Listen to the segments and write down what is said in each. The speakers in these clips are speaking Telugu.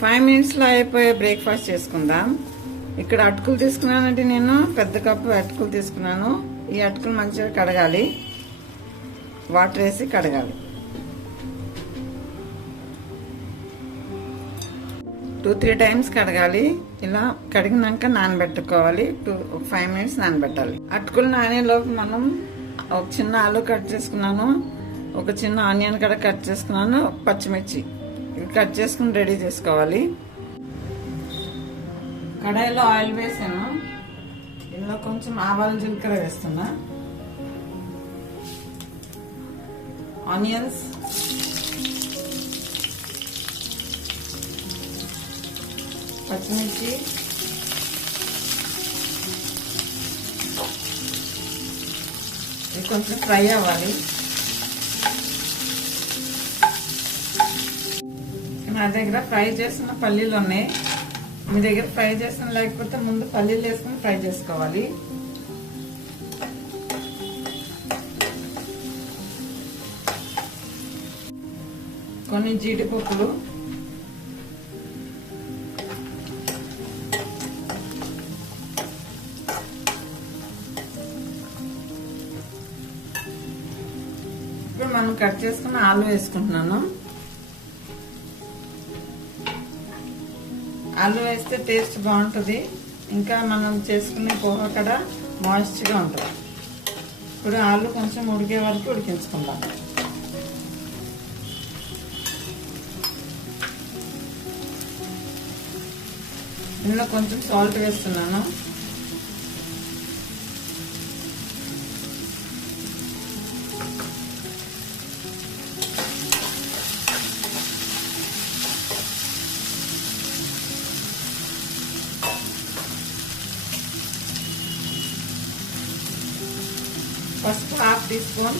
5 minutes లో అయిపోయే బ్రేక్ఫాస్ట్ చేసుకుందాం. ఇక్కడ అటుకులు తీసుకున్నానంటే నేను పెద్ద కప్పు అటుకులు తీసుకున్నాను. ఈ అటుకులు మంచిగా కడగాలి, వాటర్ వేసి కడగాలి. 2-3 times కడగాలి. ఇలా కడిగినాక నానబెట్టుకోవాలి. 5 minutes నానబెట్టాలి. అటుకులు నానేలోపు మనం ఒక చిన్న ఆలు కట్ చేసుకున్నాను, ఒక చిన్న ఆనియన్ కూడా కట్ చేసుకున్నాను, పచ్చిమిర్చి ఇవి కట్ చేసుకుని రెడీ చేసుకోవాలి. కడాయిలో ఆయిల్ వేసాను. ఇందులో కొంచెం ఆవాలు జీలకర్ర వేస్తున్నా, ఆనియన్స్, పచ్చిమిర్చి, ఇది కొంచెం ఫ్రై అవ్వాలి. నా దగ్గర ఫ్రై చేసిన పల్లీలు ఉన్నాయి. మీ దగ్గర ఫ్రై చేసిన లేకపోతే ముందు పల్లీలు వేసుకుని ఫ్రై చేసుకోవాలి. కొన్ని జీడిపప్పులు, ఇప్పుడు మనం కట్ చేసుకున్న ఆలు వేసుకుంటున్నాను. ఆలు వేస్తే టేస్ట్ బాగుంటుంది, ఇంకా మనం చేసుకునే పోహా కూడా మాయిస్ట్గా ఉంటుంది. ఇప్పుడు ఆలు కొంచెం ఉడికే వరకు ఉడికించుకుందాం. ఇందులో కొంచెం సాల్ట్ వేస్తున్నాను. ఫస్ట్ 1/2 teaspoon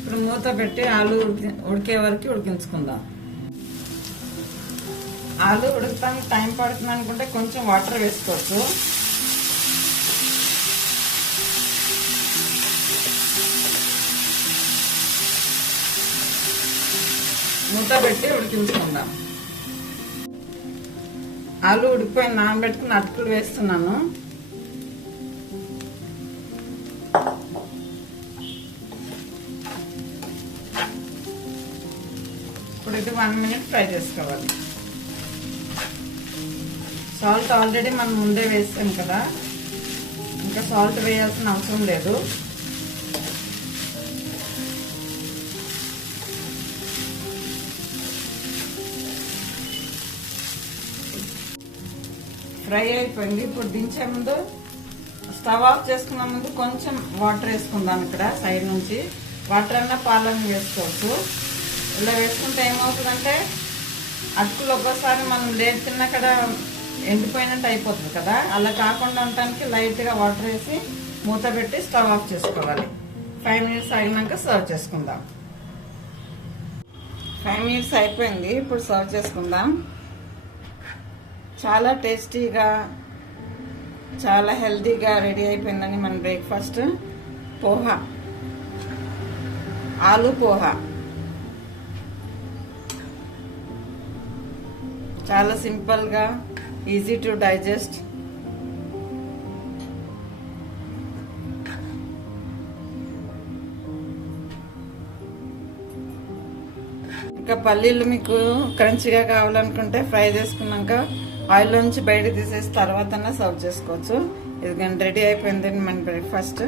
ఇప్పుడు మూత పెట్టి ఆలు ఉడికే వరకు ఉడికించుకుందాం. ఆలు ఉడకటానికి టైం పడుతుంది అనుకుంటే కొంచెం వాటర్ వేసుకోవచ్చు. మూత పెట్టి ఉడికించుకుందాం. ఆలు ఉడికిపోయి నానబెట్టుకుని అటుకులు వేస్తున్నాను. ఇప్పుడు ఇది 1 minute ఫ్రై చేసుకోవాలి. సాల్ట్ ఆల్రెడీ మనం ముందే వేసాం కదా, ఇంకా సాల్ట్ వేయాల్సిన అవసరం లేదు. ఫ్రై అయిపోయింది. ఇప్పుడు దించే ముందు స్టవ్ ఆఫ్ చేసుకున్న ముందు కొంచెం వాటర్ వేసుకుందాం. ఇక్కడ సైడ్ నుంచి వాటర్ అన్నా పాలన్నీ వేసుకోవచ్చు. ఇలా వేసుకుంటే ఏమవుతుందంటే అటుకులు ఒక్కోసారి మనం లేట్ తిన్నా కదా ఎండిపోయినట్టు అయిపోతుంది కదా, అలా కాకుండా ఉండటానికి లైట్గా వాటర్ వేసి మూత పెట్టి స్టవ్ ఆఫ్ చేసుకోవాలి. 5 minutes అయినాక సర్వ్ చేసుకుందాం. 5 minutes అయిపోయింది. ఇప్పుడు సర్వ్ చేసుకుందాం. చాలా టేస్టీగా, చాలా హెల్తీగా రెడీ అయిపోయిందని మన బ్రేక్ఫాస్ట్ పోహా, ఆలు పోహా. చాలా సింపుల్గా, ఈజీ టు డైజెస్ట్. ఇంకా పల్లీలు మీకు క్రంచిగా కావాలనుకుంటే ఫ్రై చేసుకున్నాక ఆయిల్ నుంచి బయట తీసేసి తర్వాత సర్వ్ చేసుకోవచ్చు. ఇది రెడీ అయిపోయిందండి మన బ్రేక్ఫాస్ట్.